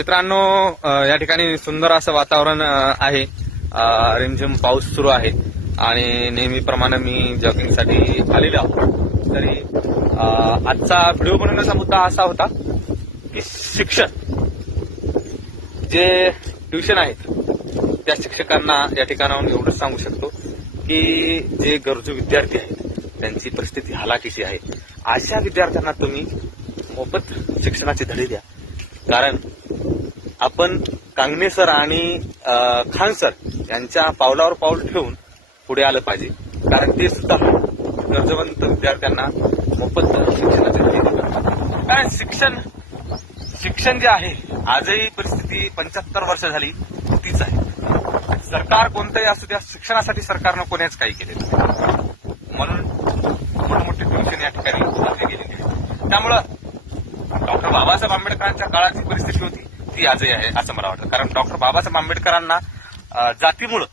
मित्रांनो, या ठिकाणी सुंदर असं वातावरण आहे. रिमझिम पाऊस सुरू आहे आणि नेहमीप्रमाणे मी जॉगिंगसाठी आलेलो आहोत. तरी आजचा व्हिडिओ बनवण्याचा मुद्दा असा होता की शिक्षण जे ट्युशन आहेत त्या शिक्षकांना या ठिकाणाहून एवढंच सांगू शकतो की जे गरजू विद्यार्थी आहेत त्यांची परिस्थिती हालाकीची आहे. अशा विद्यार्थ्यांना तुम्ही मोफत शिक्षणाचे धडे द्या. कारण आपण कांगणे सर आणि खान सर यांच्या पावलावर पाऊल ठेवून पुढे आलं पाहिजे. कारण ते सुद्धा गरजवंत विद्यार्थ्यांना मोफत शिक्षणाचे धडे देतात. काय शिक्षण जे आहे आजही परिस्थिती 75 वर्ष झाली तीच आहे. सरकार कोणतंही असू द्या, शिक्षणासाठी सरकारनं कोणीच काही केलेलं नाही. म्हणून मोठमोठे ट्युशन या ठिकाणी उभारले गेलेले आहे. त्यामुळं डॉक्टर बाबासाहेब आंबेडकरांच्या काळाची परिस्थिती होती ती आजही आहे असं मला वाटतं. कारण डॉक्टर बाबासाहेब आंबेडकरांना जातीमुळं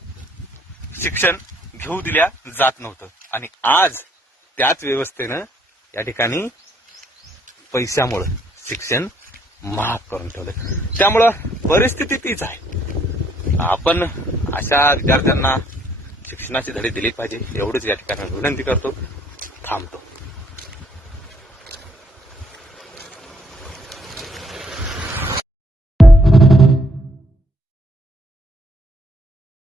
शिक्षण घेऊ दिल्या जात नव्हतं आणि आज त्याच व्यवस्थेनं या ठिकाणी पैशामुळं शिक्षण महाग करून ठेवलं. त्यामुळं परिस्थिती तीच आहे. आपण अशा विद्यार्थ्यांना शिक्षणाचे धडे दिले पाहिजे एवढंच या ठिकाणी विनंती करतो. थांबतो.